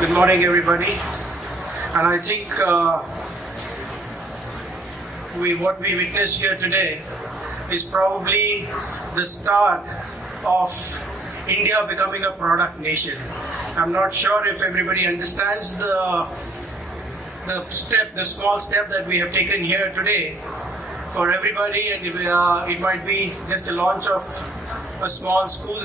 Good morning, everybody. And I think what we witnessed here today is probably the start of India becoming a product nation. I'm not sure if everybody understands the small step that we have taken here today for everybody, and it might be just a launch of a small school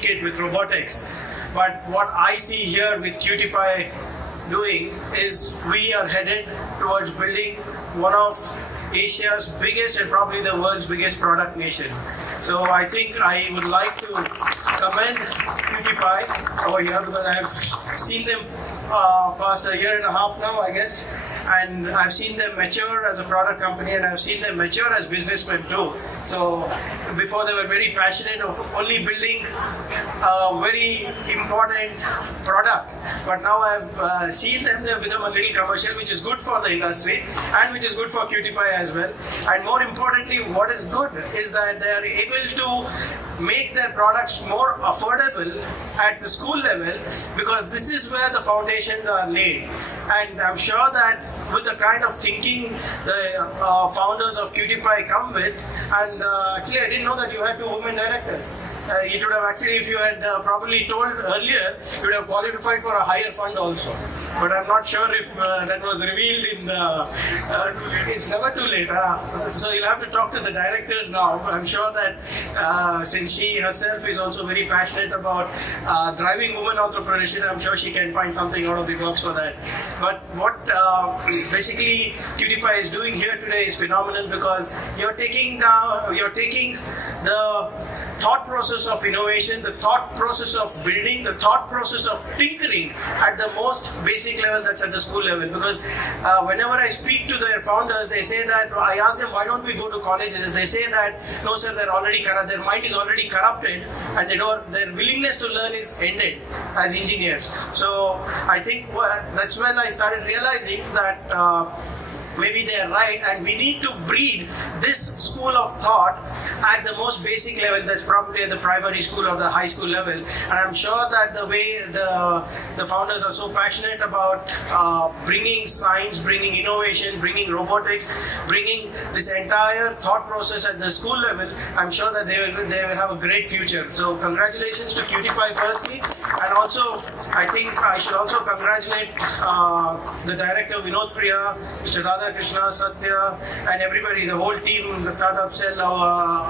kit with robotics. But what I see here with QtPi doing is we are headed towards building one of Asia's biggest and probably the world's biggest product nation. So I think I would like to commend QtPi over here because I have seen them past a year and a half now, I guess. And I've seen them mature as a product company, and I've seen them mature as businessmen too. So before they were very passionate of only building a very important product, but now I've seen them, they've become a little commercial, which is good for the industry and which is good for QtPi as well. And more importantly, what is good is that they are able to make their products more affordable at the school level, because this is where the foundations are laid. And I'm sure that with the kind of thinking the founders of QtPi come with, and actually I didn't know that you had 2 women directors. You should have actually, if you had probably told earlier, you would have qualified for a higher fund also. But I'm not sure if that was revealed in, it's never too late. So you'll have to talk to the director now. I'm sure that since she herself is also very passionate about driving women entrepreneurship, I'm sure she can find something out of the box for that. But what basically QtPi is doing here today is phenomenal, because you're taking the thought process of innovation, the thought process of building, the thought process of tinkering at the most basic level, that's at the school level. Because whenever I speak to their founders, they say that, I ask them, why don't we go to colleges? They say that, no sir, they're already their mind is already corrupted, and their willingness to learn is ended as engineers. So I think that's when I started realizing that maybe they're right, and we need to breed this school of thought at the most basic level, that's probably at the primary school or the high school level. And I'm sure that the way the founders are so passionate about bringing science, bringing innovation, bringing robotics, bringing this entire thought process at the school level, I'm sure that they will have a great future. So congratulations to QtPi firstly, and also I think I should also congratulate the director Vinod Priya, Mr. Krishna, Satya, and everybody, the whole team, the startup cell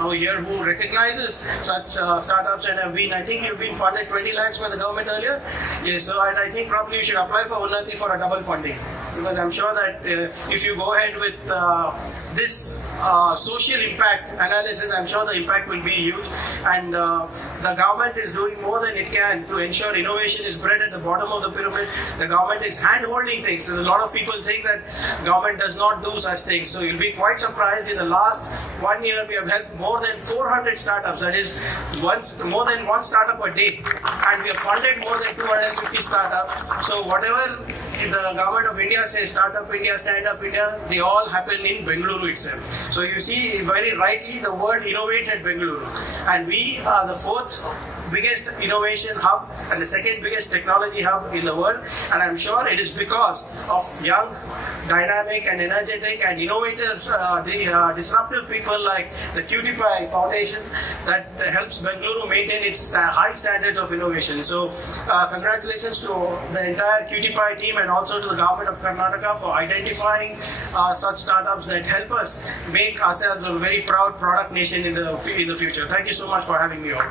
over here who recognizes such startups, and I think you've been funded 20 lakhs by the government earlier. Yes, so and I think probably you should apply for Unnati for a double funding, because I'm sure that if you go ahead with this social impact analysis, I'm sure the impact will be huge, and the government is doing more than it can to ensure innovation is bred at the bottom of the pyramid. The government is hand-holding things. So a lot of people think that government does not do such things. So you'll be quite surprised, in the last 1 year we have helped more than 400 startups, that is more than one startup a day, and we have funded more than 250 startups. So whatever the government of India says, Startup India, Stand Up India, they all happen in Bengaluru itself. So you see, very rightly, the word innovates at Bengaluru, and we are the 4th biggest innovation hub and the 2nd biggest technology hub in the world. And I'm sure it is because of young, dynamic and energetic and innovative, disruptive people like the QtPi Foundation that helps Bengaluru maintain its high standards of innovation. So congratulations to the entire QtPi team, and also to the government of Karnataka for identifying such startups that help us make ourselves a very proud product nation in the future. Thank you so much for having me on.